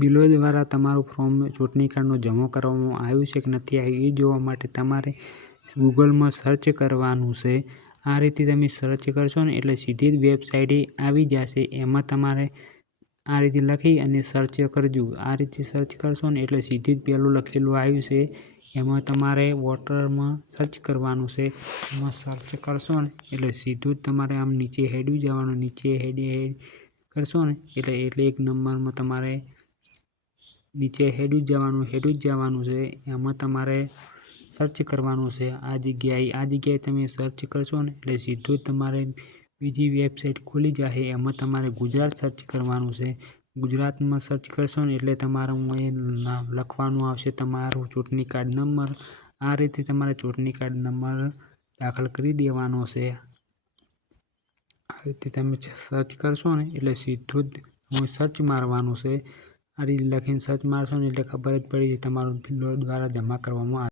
બિલો દ્વારા તમારું ફોર્મ ચૂંટણી કાર્ડનું જમા કરવામાં આવ્યું છે કે નથી આવ્યું, એ જોવા માટે તમારે ગૂગલમાં સર્ચ કરવાનું છે. આ રીતે તમે સર્ચ કરશો ને એટલે સીધી જ વેબસાઇટે આવી જશે. એમાં તમારે આ રીતે લખી અને સર્ચ કરજો. આ રીતે સર્ચ કરશો ને એટલે સીધી જ પહેલું લખેલું આવ્યું છે. એમાં તમારે વોટરમાં સર્ચ કરવાનું છે. એમાં સર્ચ કરશો ને એટલે સીધું જ તમારે આમ નીચે હેડ્યું જવાનું. નીચે હેડી હેડ કરશો ને એટલે એટલે એક નંબરમાં તમારે નીચે હેડ્યું જ જવાનું હેડ્યું જ જવાનું છે. એમાં તમારે સર્ચ કરવાનું છે. આ જગ્યાએ આ જગ્યાએ તમે સર્ચ કરશો ને, એટલે સીધું તમારે બીજી વેબસાઇટ ખુલી જશે એમાં તમારે ગુજરાત સર્ચ કરવાનું છે. ગુજરાતમાં સર્ચ કરશો ને, એટલે તમારું એ નામ લખવાનું આવશે. તમારું ચૂંટણી કાર્ડ નંબર, આ રીતે તમારે ચૂંટણી કાર્ડ નંબર દાખલ કરી દેવાનો છે. આ રીતે તમે સર્ચ કરશો ને, એટલે સીધું જ સર્ચ મારવાનું છે. આ રીતે લખીને સર્ચ મારશો ને એટલે ખબર જ પડી જાય તમારું દ્વારા જમા કરવામાં આવે.